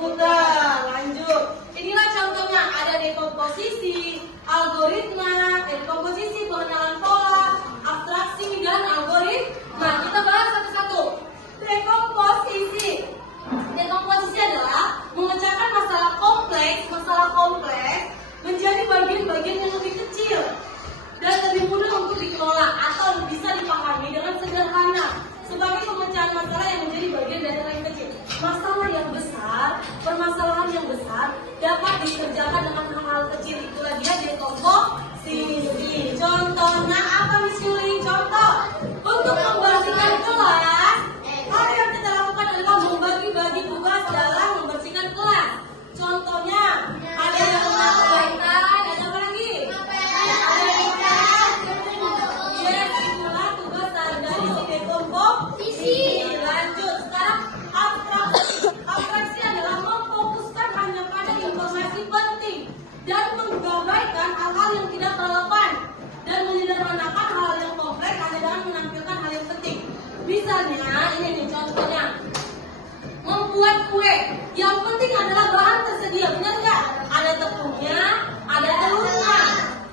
komputer. Lanjut. Inilah contohnya, ada dekomposisi, algoritma, dekomposisi, pengenalan pola, abstraksi, dan algoritma. Kita bahas satu-satu. Dekomposisi. Dekomposisi adalah memecahkan masalah kompleks menjadi bagian-bagian yang lebih kecil dan lebih mudah untuk dikelola atau bisa dipahami dengan sederhana sebagai pemecahan masalah yang menjadi bagian dari yang kecil. Masalah yang besar, permasalahan yang besar dapat dikerjakan dengan hal-hal kecil. Itulah dia dekomposisi. Contohnya apa, Miss Yuli? Contoh untuk membersihkan kelas, hal yang kita lakukan adalah membagi-bagi tugas dalam membersihkan kelas. Contohnya ada yang melakukan, ada apa lagi? Tugas dari dekomposisi. Lanjut, sekarang abstraksi adalah memfokuskan hanya pada informasi penting dan menggabaikan hal-hal yang tidak relevan dan menyederhanakan hal yang kompleks hanya dengan menampilkan hal yang penting. Misalnya, ini nih contohnya, membuat kue. Yang penting adalah bahan tersedia, benar nggak? Ada tepungnya, ada telurnya.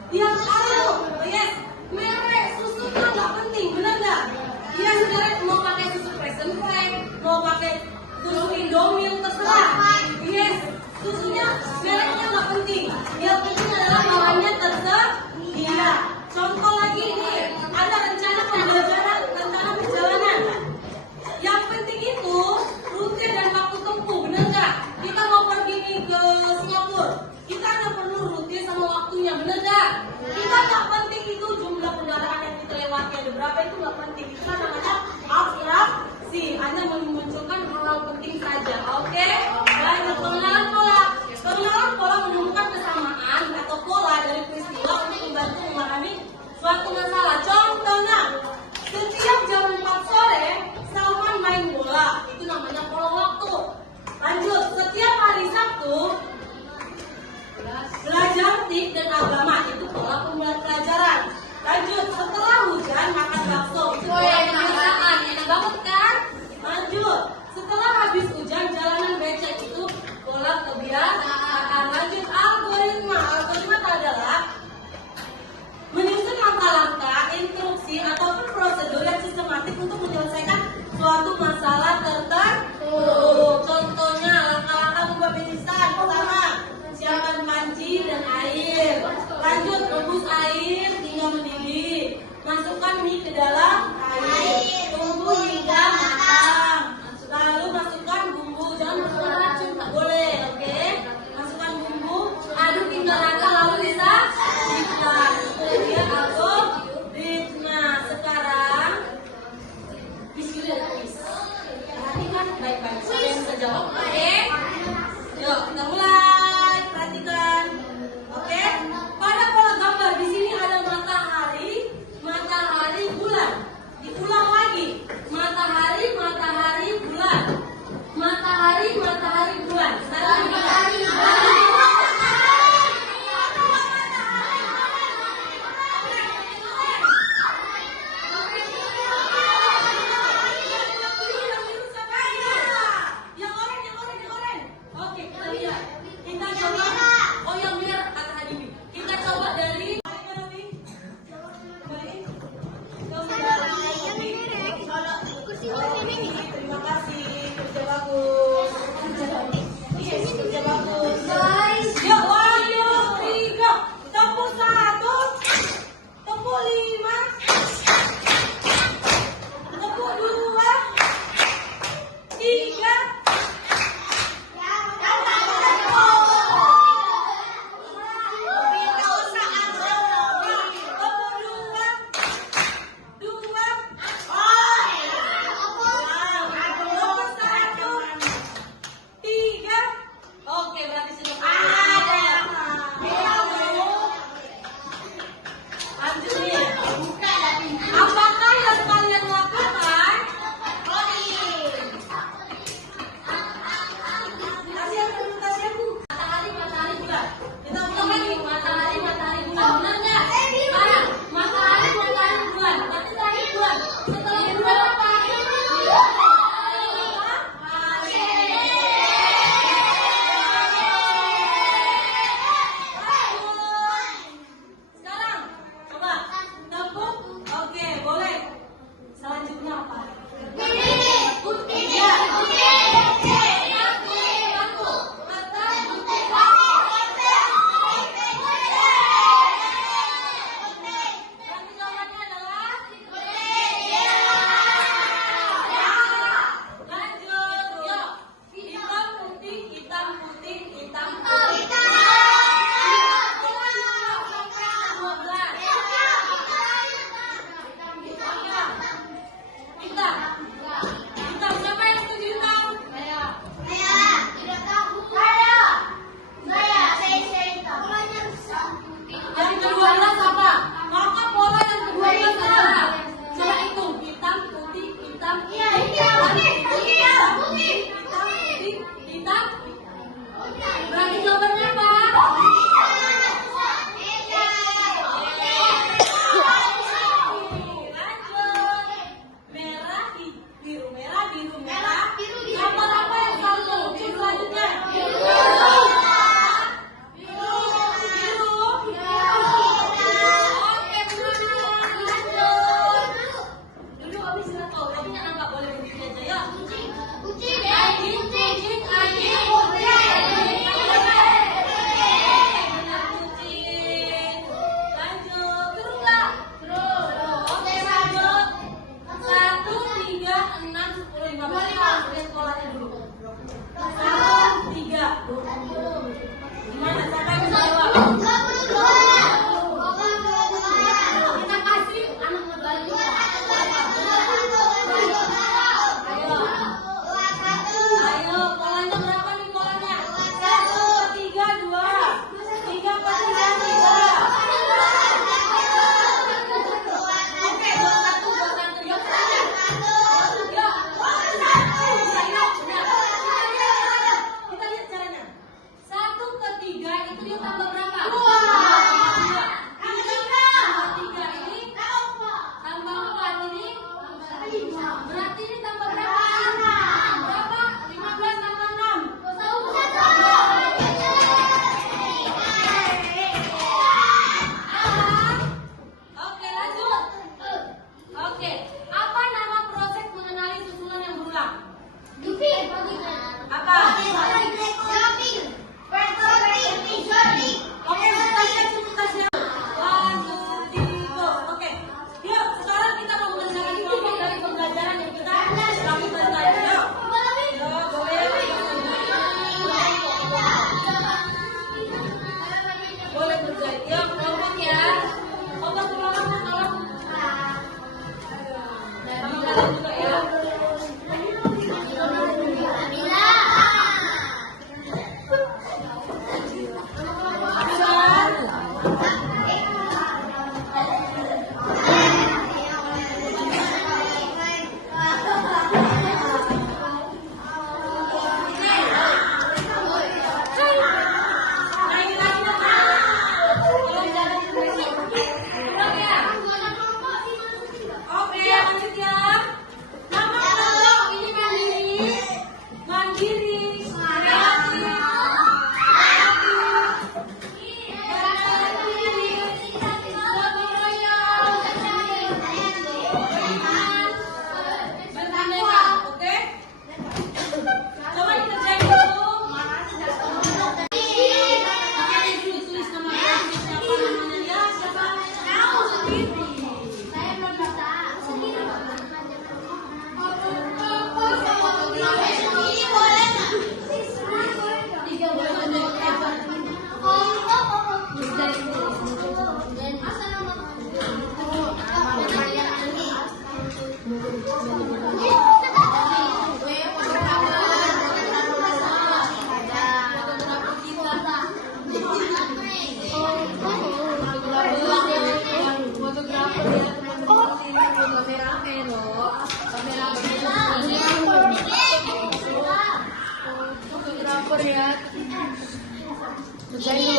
Yang ada tuh, yes, merek susunya nggak penting, benar nggak? Iya, sekarang mau pakai susu Frozen Flake, mau pakai susu Indomie, terserah. Yes, susunya mereknya nggak penting. Yang penting adalah bahannya tersedia. Contoh lagi ini, ada rencana pembelajaran, rencana perjalanan. Yang penting itu rute dan waktu tempuh, benar nggak? Kita mau pergi ke Singapura, kita ada perlu rute sama waktunya, benar nggak? Kita nggak penting itu jumlah kendaraan yang kita lewati ada berapa, itu nggak penting. Itu namanya abstraksi, hanya memunculkan hal-hal penting saja. Oke? Lanjut, pengenalan pola. Pengenalan pola menemukan kesamaan atau pola dari peristiwa untuk membantu memahami suatu masalah. Contohnya, setiap jam 4 sore Salman main bola, itu namanya pola waktu. Lanjut, setiap hari Sabtu belajar TIK dan agama, itu pola pembelajaran. Lanjut, setelah hujan makan bakso, itu pola kebiasaan. Enak banget kan? Lanjut, setelah habis hujan jalanan becek, itu pola kebiasaan. Lanjut, algoritma. Algoritma adalah menyusun langkah-langkah, instruksi ataupun prosedur yang sistematik untuk menyelesaikan suatu masalah tertentu. Contohnya langkah-langkah membuat mie instan. Pertama, siapkan panci dan air. Lanjut, rebus air hingga mendidih. Masukkan mie ke dalam air. Tunggu hingga matang. Lalu masukkan bumbu. Jangan masukkan racun, tak boleh. Oke? Masukkan bumbu. Aduk hingga rata lalu disajikan. Itu dia algoritma. Sekarang perhatikan baik-baik. Siapa yang bisa jawab? Oke? Yuk, kita mulai. Perhatikan. Oke? Pada pola gambar di sini ada matahari, bulan. Diulang lagi. Matahari, bulan. Matahari, bulan. Sekarang matahari. Terima kasih, kerja bagus. Yes, kerja bagus. Yuk, 1, 2, 3. Tepuk 1, tepuk 5, tepuk 2, 3. bintang? Berarti jawabannya apa?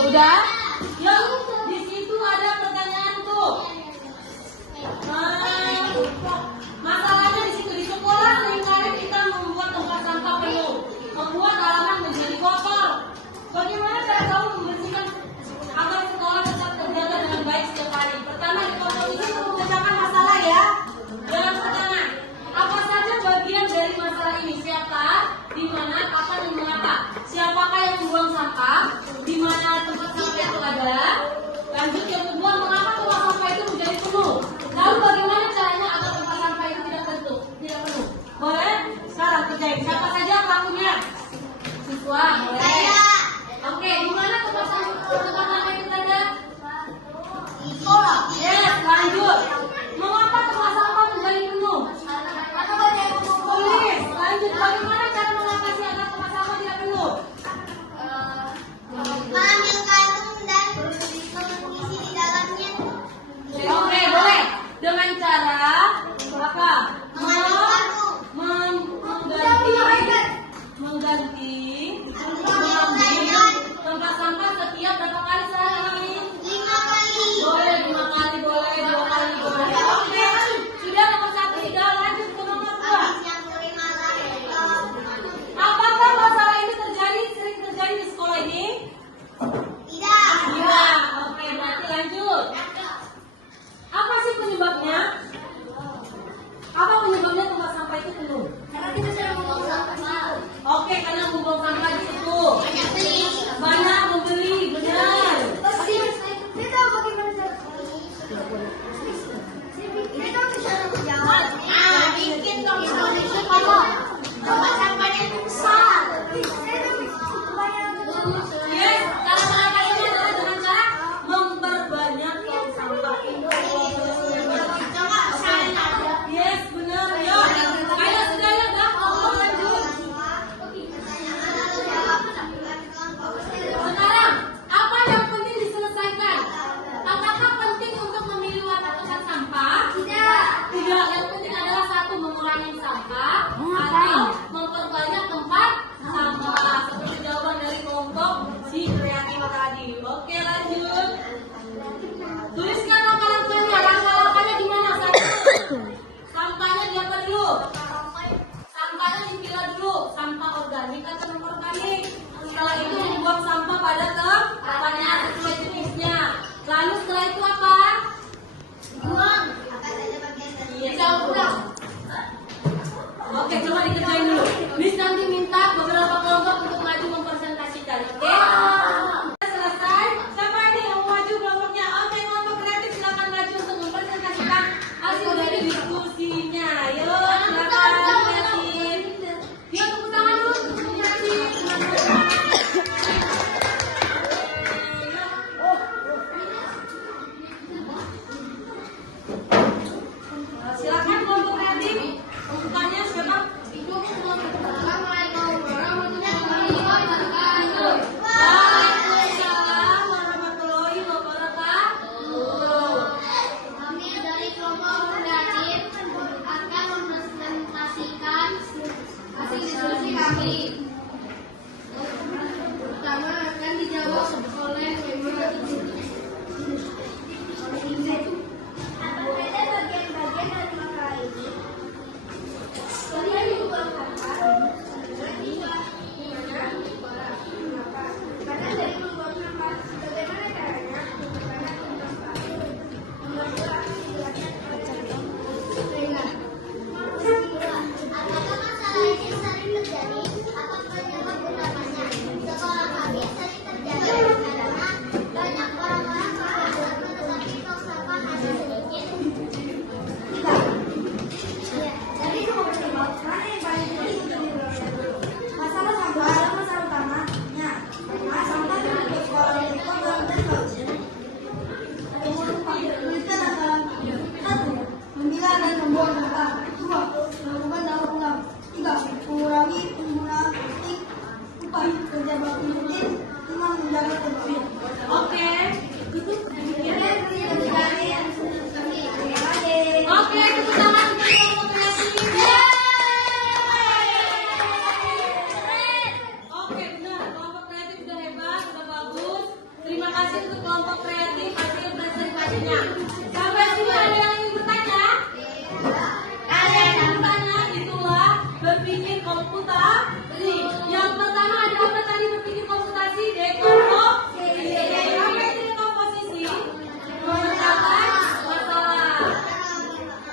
Udah? Yang di situ ada pertanyaan tuh. Masalahnya di situ di sekolah seringkali kita membuat tempat sampah penuh, membuat halaman menjadi kotor. Bagaimana cara kamu membersihkan agar sekolah tetap terjaga dengan baik setiap hari? Pertama, di foto ini memecahkan masalah ya. Yang pertama, apa saja bagian dari masalah ini? Siapa, di mana, kapan, dan mengapa? Siapakah yang membuang sampah? Di mana tempat sampah itu ada? kalian, oke? Selesai. Siapa ini yang mau maju kelompoknya? Oke, kelompok kreatif silakan maju untuk mempresentasikan hasil dari diskusinya. Ayo, silakan kreatif. Dia tepuk tangan dulu untuk kreatif. Silakan kelompok kreatif. Pembukaannya siapa? Waalaikumsalam warahmatullahi wabarakatuh. Kami dari kelompok kreatif akan mempresentasikan hasil diskusi kami. Pertama akan dijawab oleh Member. Apa beda bagian-bagian dari makalah ini? Kalian diubah kata, karena dari membuat nafas, bagaimana caranya? Apakah masalah ini sering terjadi? Apa penyebab utamanya? Sekolah kami sering terjadi karena banyak orang-orang berhasil tetapi tong sampah hanya sedikit. Jadi semua penyebab mana yang paling tinggi untuk diperhatikan? Masalah sampah adalah masalah utamanya. Karena sampah terbentuk sekolah yang kotor dan bau. Tulisan adalah 1. Memilah dan membuang sampah. 2. Melakukan daur ulang. 3. Mengurangi penggunaan plastik. 4. Kerja bakti rutin. 5. Menjaga kebersihan. Oke. Oke, Oke, tepuk tangan untuk kelompok kreatif. Oke, benar. Kelompok kreatif sudah hebat, sudah bagus. Terima kasih untuk kelompok kreatif hasil presentasinya. Sampai sini ada yang ingin bertanya? Ada yang ingin bertanya? Itulah berpikir komputasi. Yang pertama ada apa tadi berpikir komputasi? Dekomposisi. Apa itu dekomposisi? Memecahkan masalah.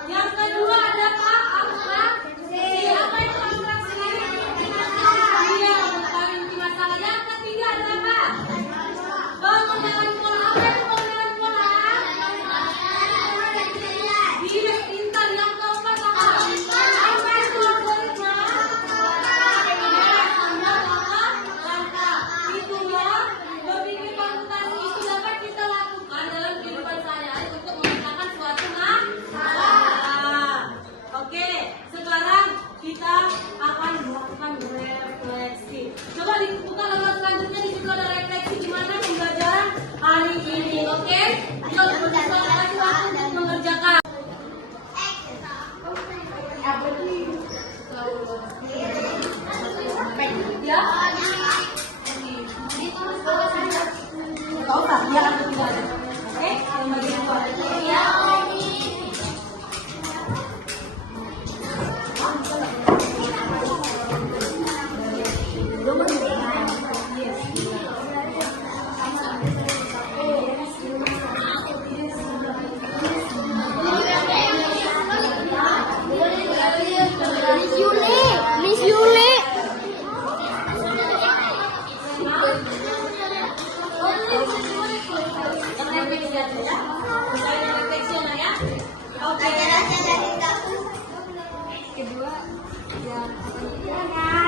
Yang kedua adakah abstraksi? Apa itu abstraksi? Iya, mengetahui inti masalah. Yang ketiga ada apa? Pengenalan pola. Apa itu pengenalan pola? Bilik pintar. Yang keempat apa? Apa itu algoritma? Langkah. Itulah berpikir komputasi itu dapat kita lakukan dalam kehidupan sehari-hari untuk memecahkan suatu masalah. Oke, sekarang kita akan melakukan refleksi. Coba dibuka lembar selanjutnya, di situ ada refleksi gimana pembelajaran hari ini. Oke, yuk kita kasih waktu untuk mengerjakan. Ya. Kau tak ya atau tidak? Oke, yang bagian itu ada. Ya. Miss Yuli. Yang refleksi aja ya. Misalnya yang refleksi ya. Oke. Kedua, Ya.